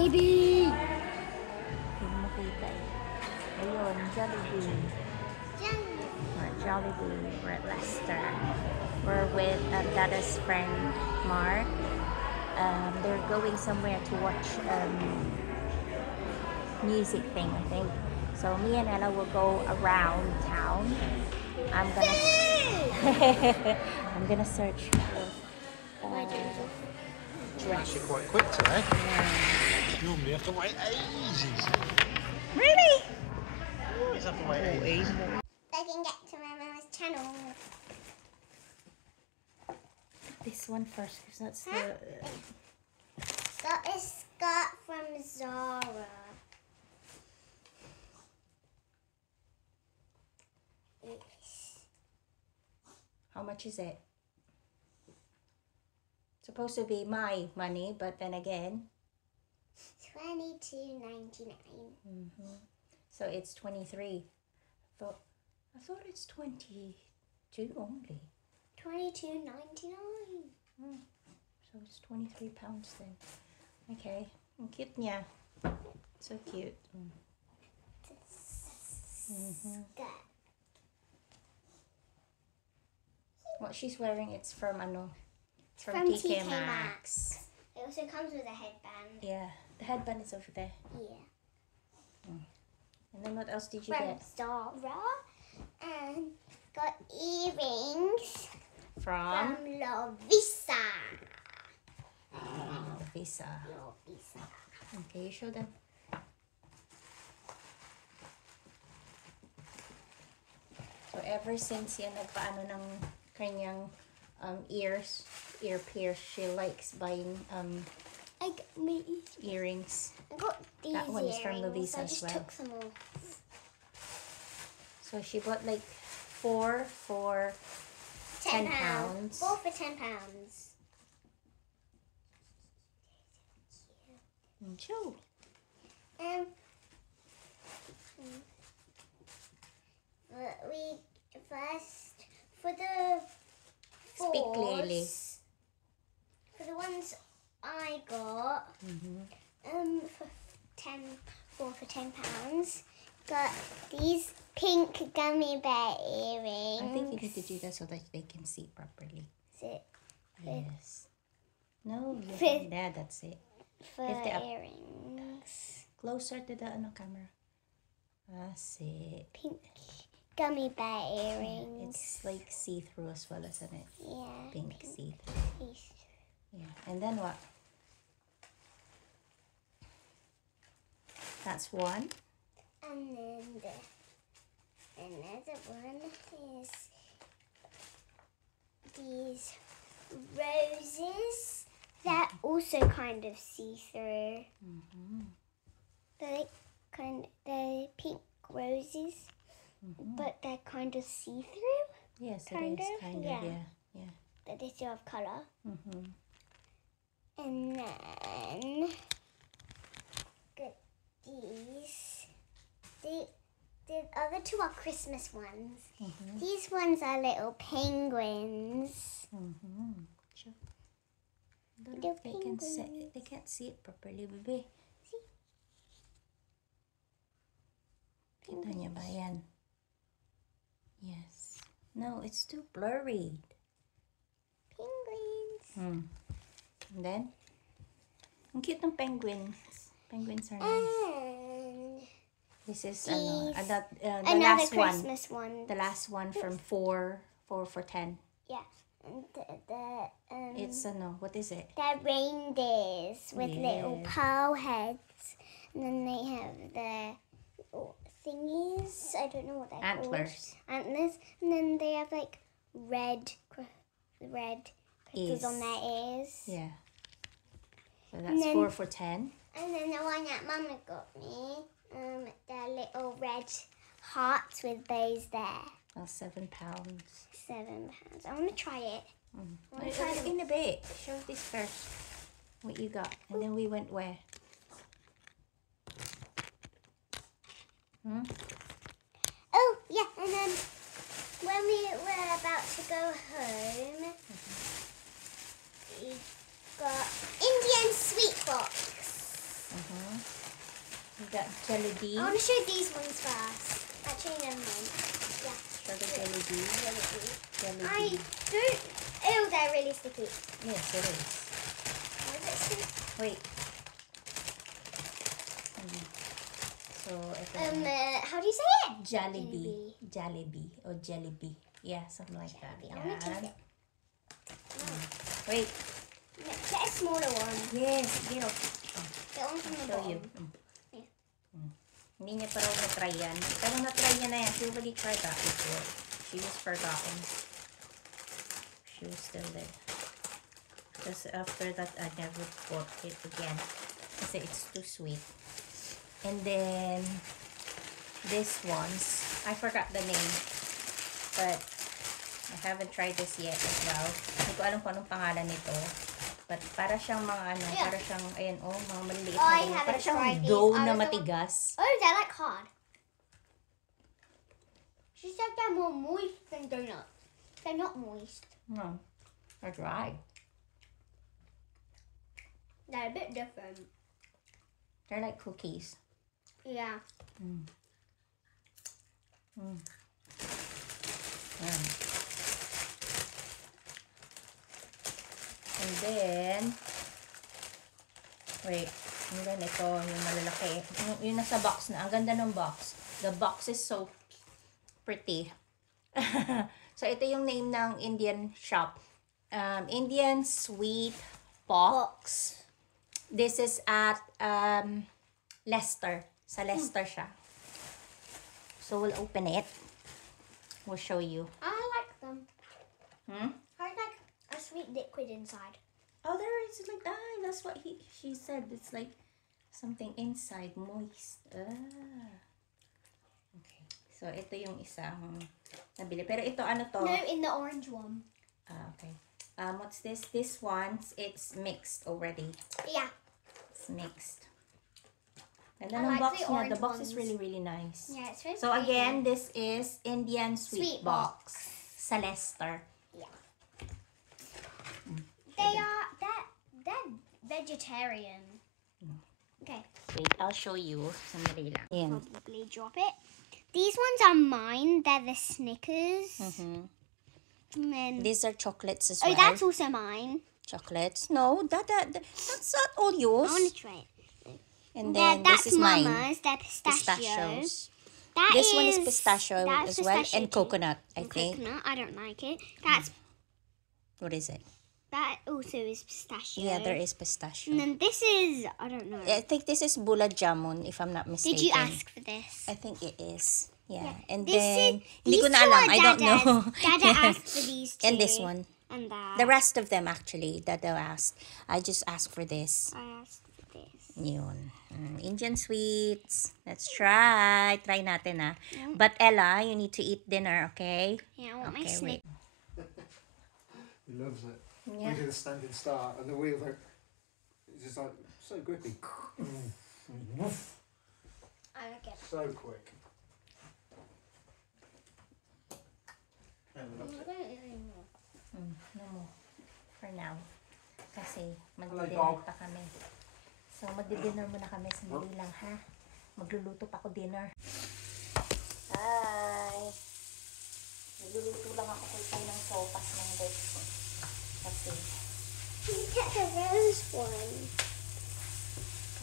baby! Hindi mo makita eh. Ayun, Jollibee. Jollibee. We're at Leicester. We're with Dada's friend Mark. They're going somewhere to watch music thing, I think. So me and Ella will go around town. I'm gonna search for dress. Actually quite quick today. Yeah. Normally you have to wait ages. Really? You always have to wait ages. I can get to my mama's channel. This one first, because that's Got a skirt from Zara. How much is it? Supposed to be my money, but then again, $22.99. so it's 23. I thought it's 22 only. $22.99. So it's 23 pounds then. Okay, ang cute niya. So cute. Skirt. What she's wearing, it's from From TK TK Maxx. It also comes with a headband. Yeah, the headband is over there. Yeah. And then what else did you From get? Zara. And got earrings From Lovisa. Visa. Lovisa. Okay, you show them. So ever since yan nagpaano ng kanyang ear pierce, she likes buying I got me. earrings. I got these That one is from earrings. Lovisa I as just well. took some off. So she bought like 4 for 10 pounds. 4 for £10. Show. We first for the Speak clearly. For the ones I got, for 4 for £10, got these pink gummy bear earrings. I think you need to do that so that they can see properly. Is it Yes. No, Fit. yeah, that's it. for Lift it up. earrings? Closer to the camera. That's it. Pink gummy bear earrings. It's like see-through as well, isn't it? Yeah. Pink see-through. These. Yeah. And then what? That's one. And then another one is these roses. They're also kind of see-through. They're pink roses, but they're kind of see-through. Yes, Kind it is of, kind of, yeah. yeah. But they still have colour. And then got these. The other two are Christmas ones. These ones are little penguins. Sure. Little They can't see it properly, baby. See? Kita niya ba yan? Yes. No, it's too blurry. Penguins. And then, ang cute ng penguins. Penguins are nice. And This is these- the another last one. Christmas one. The last one from 4 for 10. Yeah. And It's what is it? they're reindeers with little Yeah. pearl heads. And then they have the thingies. I don't know what they're Antlers. called. Antlers. And then they have like red crystals on Ears. their ears. Yeah. So that's then- 4 for 10. And then the one that Mama got me, they're little red hearts with bows there. That's 7 pounds. £7. I want to try it. I want to try it. In a bit. Show this first. What you got. And then we went where? Oh, yeah. And then when we were about to go home, we got Indian sweet box. Jollibee. I want to show these ones first. Actually, never mind. Yeah. Show the Jollibee. I Jollibee. don't. Ew, they're really sticky. Yes, it is. Why is it sticky? Wait. So, ito. How do you say it? Jollibee. Jollibee. Or Jollibee. Yeah, something like that. I want to taste Yan. it. Wait. Get a smaller one. Yes, get off. Get one from the Show you. bottom. Yeah. Hindi niya pa raw na-try yan. Pero na-try niya na yan. She already tried that before. She was forgotten. She was still there. Because after that, I never bought it again. Kasi it's too sweet. And then, this ones, I forgot the name. But, I haven't tried this yet as well. Hindi ko alam kung anong pangalan nito. But, para siyang mga ano, Yeah. para siyang, ayan, oh, mga maliliit Oh, I na ganyan. Para haven't siyang tried these. dough I na was the one- matigas. Oh, they're like hard. She said they're more moist than donuts. They're not moist. No, they're dry. They're a bit different. They're like cookies. Yeah. Mm. Yan. And then, wait, and then ito, yung malalaki. Yung nasa box na. Ang ganda ng box. The box is so pretty. So, ito yung name ng Indian shop. Indian Sweet Box. This is at Leicester. Sa Leicester siya. So, we'll open it. We'll show you. I like them. Hmm? I like a sweet liquid inside. Oh, there is like that's what she said. It's like something inside, moist. Ah. Okay. So, ito yung isang nabili. Pero ito, ano to? No, in the orange one. Okay. What's this? This one, it's mixed already. Yeah. It's mixed. And I then the like box the niya, the orange box is ones. really, really nice. Yeah, it's very So pretty. again, this is Indian Sweet Sweet Box. Sa Leicester. They're vegetarian. Okay. Wait, I'll show you. Sandali lang. Ayan. Probably drop it. These ones are mine. They're the Snickers. And then These are chocolates as oh, well. that's also mine. Chocolates. No, that's not all I yours. want to try it. And Yeah, then that's this is mine. Mama's. They're pistachios. Pistachios. That This one is is- pistachio that's as well. pistachio And too. coconut, I And think. coconut. I don't like it. That's What is it? that also is pistachio. Yeah, there is pistachio. And then this is I don't know. I think this is gulab jamun, if I'm not mistaken. Did you ask for this? I think it is. Yeah. Yeah. And This then, is- hindi ko these na two alam. are I don't Dada's. know. Dada asked for these two. And this one. And that. The rest of them actually, Dada asked. I just asked for this. I asked for this. Yun. Indian sweets. Let's try. Try natin ah. Yeah. But Ella, you need to eat dinner, okay? Yeah, I want my Okay, snake. He loves it. Yeah. We did a standing start, and the wheels are just like so grippy. I like it. So quick. And loves it. No mo. For now. Kasi Hello, magdi-dinner dog. pa kami. So magdi-dinner muna kami. Sandali lang ha. Magluluto pa ako dinner. Hi! Nagluluto lang ako kay ng sopas ng desk. Kasi You get the rose one.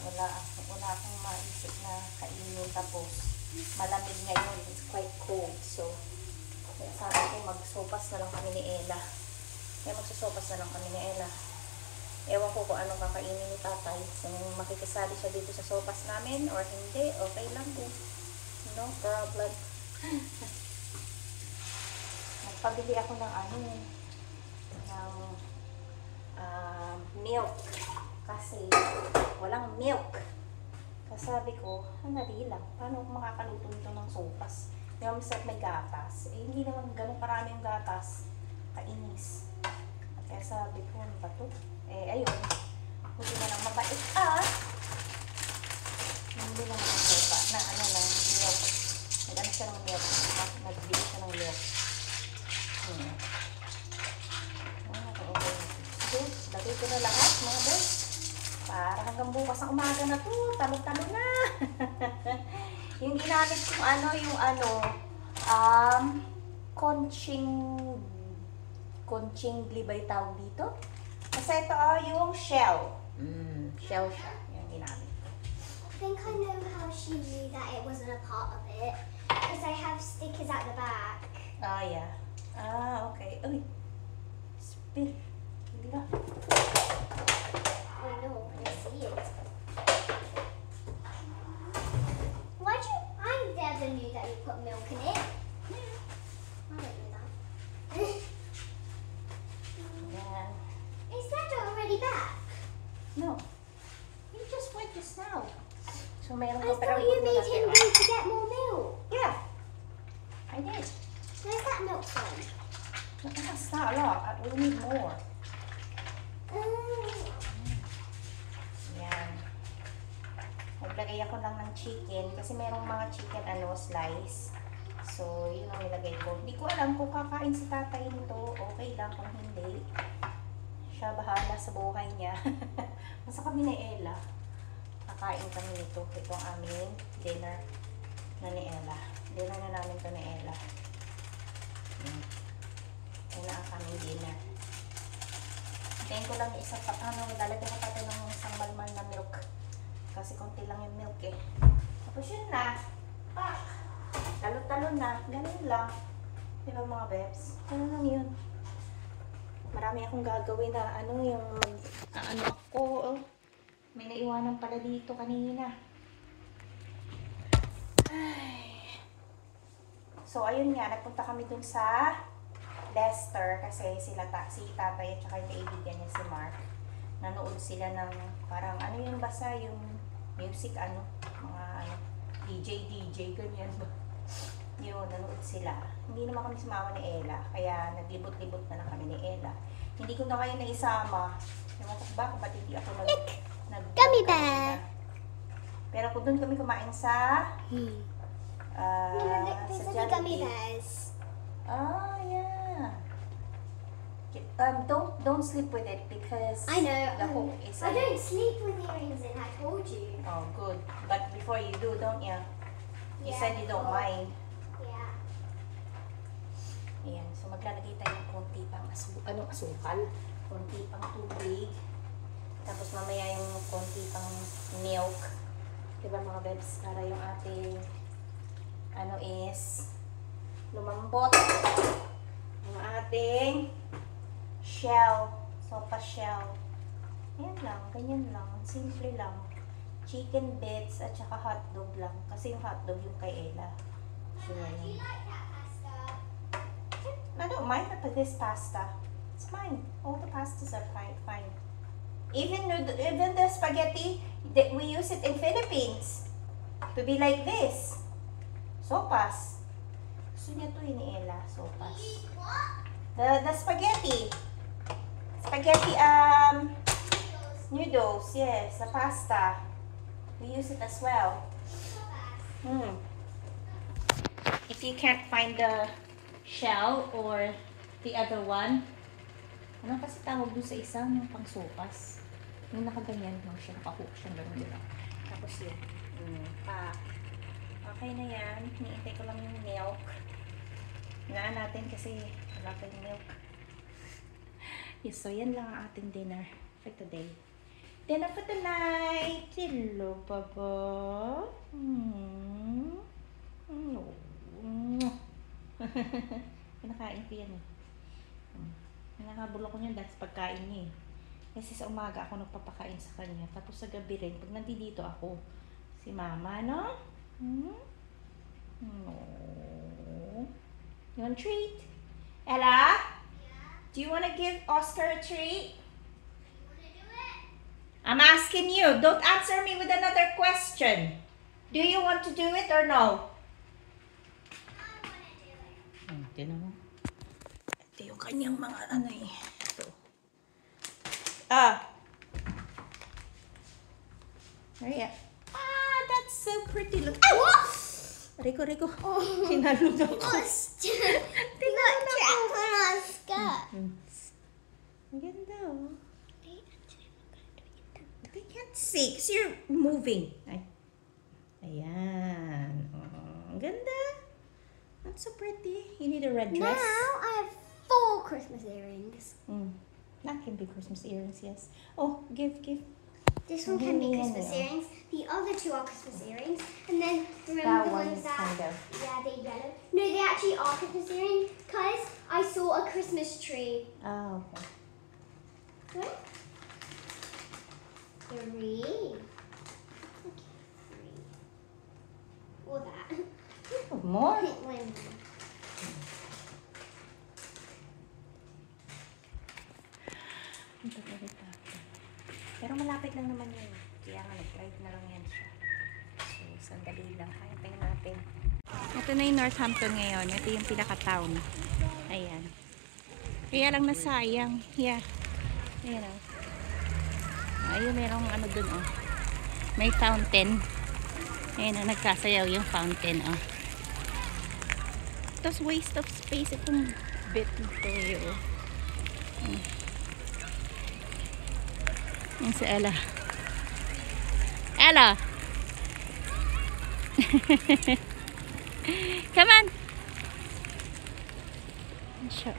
wala akong maisip na kainin. Tapos malamig ngayon. It's quite cold. So sabi ko magsopas na lang kami ni Ella. Kaya magsusopas na lang kami ni Ella. Ewan ko kung anong kakainin ni tatay. Kung makikisali siya dito sa sopas namin or hindi, okay lang din. No problem. Nagpabili ako ng milk. Kasi walang milk. Kasi sabi ko, dali lang. Paano ako makakaluto nito ng sopas? Yung masarap may gatas. Eh, hindi naman ganun karami yung gatas. Kainis. Kaya sabi ko, ano ba to? Eh, ayun. Buti na lang mabait hindi naman ng sopa. Ng milk. Nag-ano siya ng milk. Nagbili siya ng milk. Okay. Sige, lagay ko na lahat, mga boss. Para hanggang bukas ako umaga na to, talo-talo na. Yung ginamit kong conching glibay tawag dito. Kasi ito yung shell. Shell siya. Yung ginamit ko. I think I know how she knew that it wasn't a part of it. Because I have stickers at the back. Ah, yeah. Ah, okay. Uy. Spill. Bila. Oh no, I see it. Why'd you? I never knew that you put milk in it. I don't know that. Yan. Is that already back? No. You just went just now. So, meron I ka thought you made him go to get more milk. Yeah. I did. Where's that milk from? That's not a lot. We need more. Yan. Naglagay ako lang ng chicken kasi merong mga chicken slice. So, yun ang nilagay ko. Hindi ko alam kung kakain si tatay nito. Okay lang kung hindi. Siya bahala sa buhay niya. Basta kami ni Ella. Kakain kami nito. Ito ang aming dinner na ni Ella. Dinner na namin to ni Ella. Ito na ang aming dinner. Hintayin ko lang isa pa, lalagyan ko pati ng isang malmal na milk. Kasi konti lang yung milk eh. Tapos yun na. Pak! Talo-talo na. Ganun lang. Diba mga bebs? Ganun lang yun. Marami akong gagawin na yung ako. May naiwanan pala dito kanina. Ay. So, ayun nga. Nagpunta kami dun sa Leicester kasi si tatay at saka yung kaibigan niya si Mark. Nanood sila ng parang yung basta yung music mga DJ ganyan ba. Yun, nanood sila. Hindi naman kami sumama ni Ella kaya naglibot-libot na lang kami ni Ella. Hindi ko na kayo naisama. Ewan ko ba kung ba't hindi ako Gummy bear. Pero kung doon kami kumain sa There's sa only gummy Jollibee. bears. Oh, yeah. Don't sleep with it because I know. the hook is I don't sleep with earrings in, I told you. Oh, good. But before you do, don't you? You Yeah, said you don't before. mind. Yeah. Ayan. So, maglalagay tayo ng konti pang asukal. Konti pang tubig. Tapos mamaya yung konti pang milk. Diba mga bebs? Para yung ating is lumambot. Yung ating shell. Sopa shell. Ayan lang. Ganyan lang. Simple lang. Chicken bits at saka hotdog lang. Kasi yung hotdog yung kay Ella. Sure. Do you like that pasta? I don't mind this pasta. It's fine. All the pastas are fine. Even the spaghetti that we use it in Philippines to be like this. Sopas. Gusto niya to ni Ella. Sopas. The spaghetti. Spaghetti noodles. Yes, the pasta. We use it as well. If you can't find the shell or the other one, ano kasi tawag doon sa isang yung pang sopas? Yung nakaganyan lang siya, nakahook siya gano'n nila. Tapos yun. Okay na yan. Hiniintay ko lang yung milk. Hinaan natin kasi wala pa yung milk. Yes, so yan lang ang ating dinner for today. Dinner for tonight. Hello, Baba. Kinakain ko yan eh. Nakabulok ko niyan dahil sa pagkain niya eh. Kasi sa umaga ako nagpapakain sa kanya. Tapos sa gabi rin, pag nandito ako, si Mama, no? No. You want a treat? Ella? Yeah? Do you want to give Oscar a treat? You want to do it? I'm asking you. Don't answer me with another question. Do you want to do it or no? I want to do it. Tinan mo. Ito yung kanyang mga Ito. Maria. That's so pretty. Look. Oh, what? Rico. Oh. Tinalog ako. Look, trapped on our skirt. Ang ganda oh. They can't see. see, because you're moving. Ay. Ayan. Oh, ang ganda. That's so pretty. You need a red Now dress. I have 4 Christmas earrings. That can be Christmas earrings, yes. Oh, give. This one can be Yeah, Christmas yeah. earrings. The other 2 are Christmas earrings. And then remember That the one ones is that kind of. yeah, they're yellow. No, they actually are Christmas earrings because I saw a Christmas tree. Oh, okay. What? 3. Okay, 3. Or that. Oh, more? Pink one. Pero malapit lang naman yun. Kaya nga, nag-drive na lang yan siya. So, sandali lang. Tingnan natin. Ito na yung Northampton ngayon. Ito yung pinaka-town. Ayan. Kaya lang nasayang. Yeah. Ayan o. Ayun, merong ano dun o. May fountain. Ayan o, nagkasayaw yung fountain o. Tapos waste of space itong bit nito o. Yan si Ella. Ella! Come on! Sure.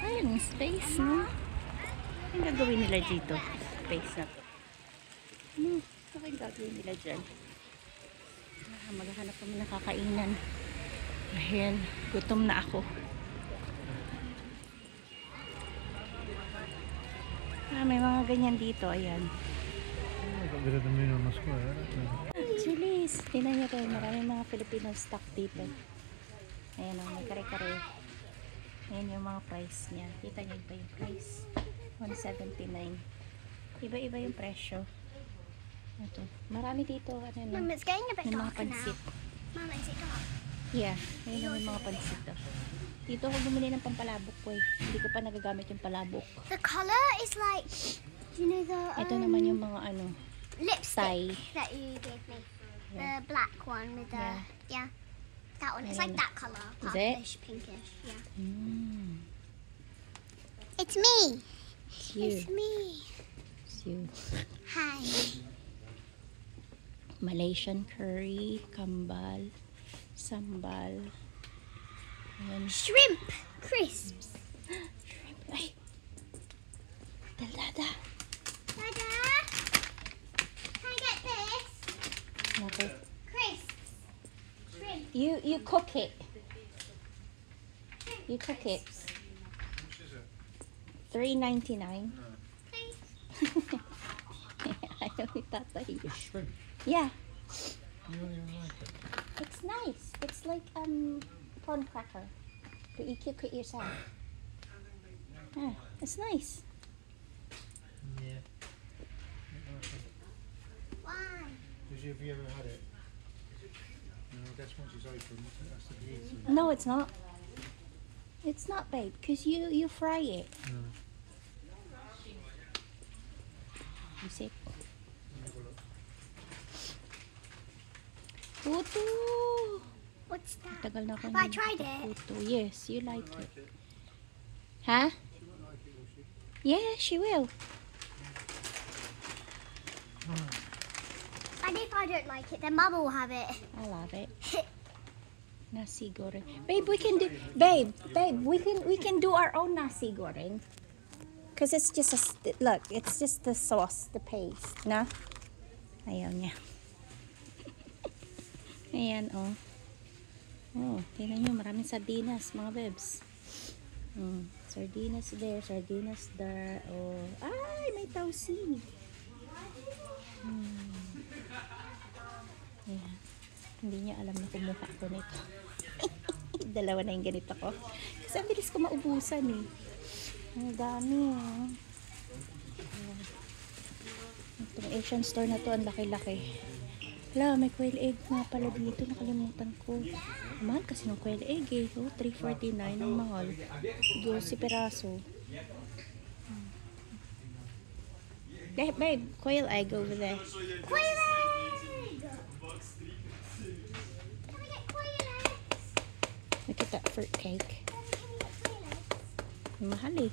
Ayun, space, no? Ano gagawin nila dito? Space na to. Ano? Ano yung gagawin nila dyan? Maghahanap kami ng kakainan. Ayan, gutom na ako. May mga ganyan dito, ayan. Chili's. Tingnan nyo rin, maraming mga Filipino stock dito. Ayan o, may kare-kare. Ayan yung mga price niya. Kita nyo ba yung price? 179. Iba-iba yung presyo. Ito. Marami dito. Ano yun? Mum, it's getting a bit May mga darker now. pansit. Mum, is it dark? Yeah. Ayan yung mga pansit. Dito ako bumili ng pampalabok ko eh. Hindi ko pa nagagamit yung palabok. The color is like, do you know the Ito naman yung mga ano, lipstick Thai. that you gave me? Yeah. The black one with the yeah, that one. It's like that color, Is it? purplish, pinkish. Yeah. It's me. It's you. It's me. It's you. Hi. Malaysian curry, kambal, sambal. Ayan. Shrimp crisps. Shrimp. Ay! Dada! Dada, can I get this? Okay. Crisps. Shrimp. You cook it. You cook it. $3.99. Please. I know tatay. The shrimp. Yeah. You don't even like it. It's nice. It's like prawn cracker. But you cook it yourself. Yeah, it's nice. Yeah. Why? Because have you ever had it? No, that's once it's open. That's the beauty. No, it's not. It's not, babe, because you fry it. No. You see? Have a look. Puto! What's that? Tagal na ako Have I hindi tried it? puto. Yes, you like it. Huh? Yeah, she will. And if I don't like it, then Mum will have it. I love it. Nasi goreng. Babe, we can do our own nasi goreng. Cause it's just look, it's just the sauce, the paste, na? Ayaw niya. Ayan, oh. Oh, tingnan nyo, maraming sardinas, mga bebs. Sardinas there, sardinas there. Oh, ay, may tausi. Ayan. Hindi niya alam na kumuha ko nito. Dalawa na yung ganito ko. Kasi ang bilis ko maubusan eh. Ang dami oh. Itong Asian store na to, ang laki-laki. Wala, may quail egg nga pala dito. Nakalimutan ko. Mahal kasi ng quail egg eh. Oh, $3.49 ang mahal. 12 peraso. Babe, quail egg over there. Quail egg! Can I get quail eggs? Look at that fruit cake. Can I get quail eggs? Mahal eh.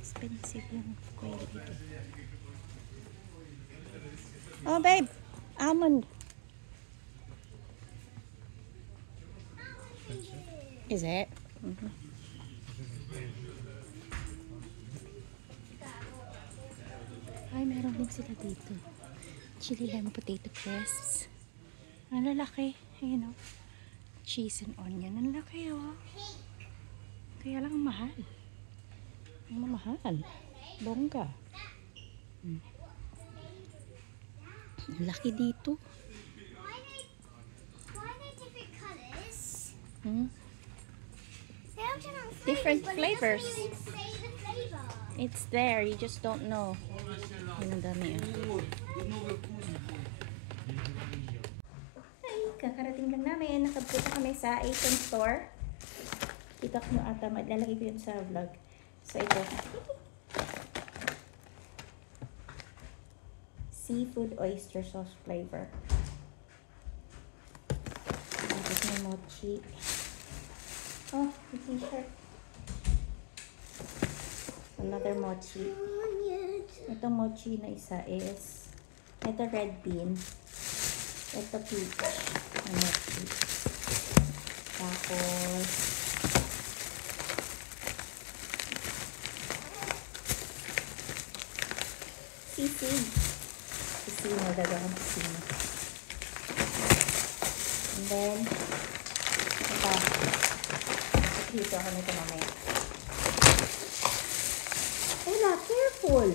It's expensive yung quail egg. Oh, babe. Almond. Is it? Mhm. Ay, meron din sila dito. Chili lime potato crisps. Ang lalaki. Ayun o. Cheese and onion. Ang laki o. Kaya lang ang mahal. Ang mahal. Bongga. Ang laki dito. Why are they different colours? Hmm? They have Different but flavors. It doesn't even say the flavour. It's there. You just don't know. Ang dami ah. Ay, kakarating lang namin. Nakapunta kami sa Asian store. Kita ko nyo ata. Lalagay ko yun sa vlog. So, ito. Seafood oyster sauce flavor. Tapos may mochi. Oh, the t-shirt. Another mochi. Ito mochi na isa is ito red bean. Ito peach na mochi. Tapos sisig. Sisino, dagawang sisino. And then ito. Dito ako nito mamaya. Ella, careful!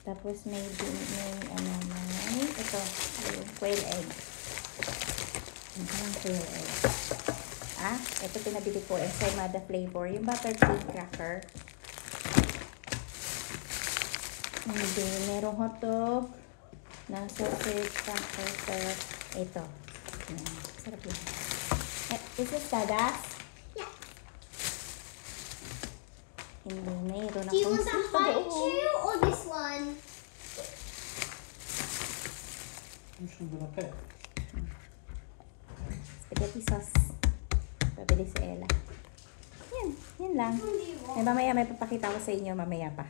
Tapos may ano may ito, yung quail egg. Ang quail egg. Ah, ito pinabili ko, ensaymada flavor. Yung buttercream cracker. Hindi, merong hotdog na sausage cracker sa ito. Sarap yun. Is this dadas? Yeah. Hindi, mayroon Do you akong want the sipag. haichu or this one? Which one will I pick? Spaghetti sauce. Pabili si Ella. Yan lang. Which one do you want? Mamaya may papakita ko sa inyo mamaya pa.